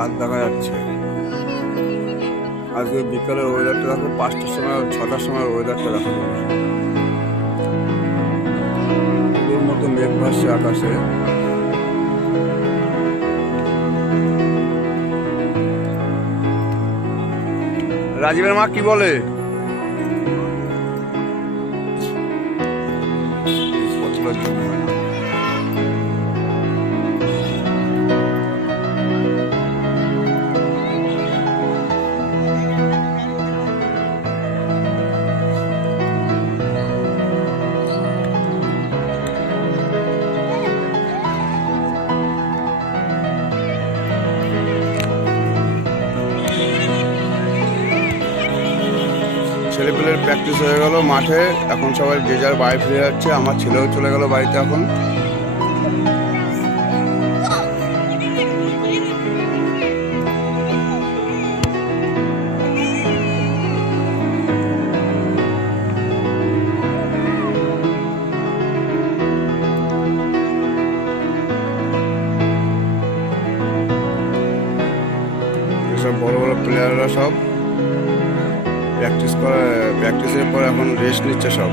চাঁদ দেখা যাচ্ছে। আজকে বিকালের ওয়েদারটা দেখো, 5টার সময় 6টার সময় ওয়েদারটা দেখো। পুরোর মতো মেঘ ভাসছে আকাশে। রাজীবের মা কি বলে? ছেলেপেলের প্র্যাকটিস হয়ে গেল মাঠে, এখন সবাই যে যার বাড়ি ফিরে যাচ্ছে। আমার ছেলেও চলে গেল বাড়িতে এখন। এসব বড় বড় প্লেয়াররা সব প্র্যাকটিসের পর এখন রেস্ট নিচ্ছে সব।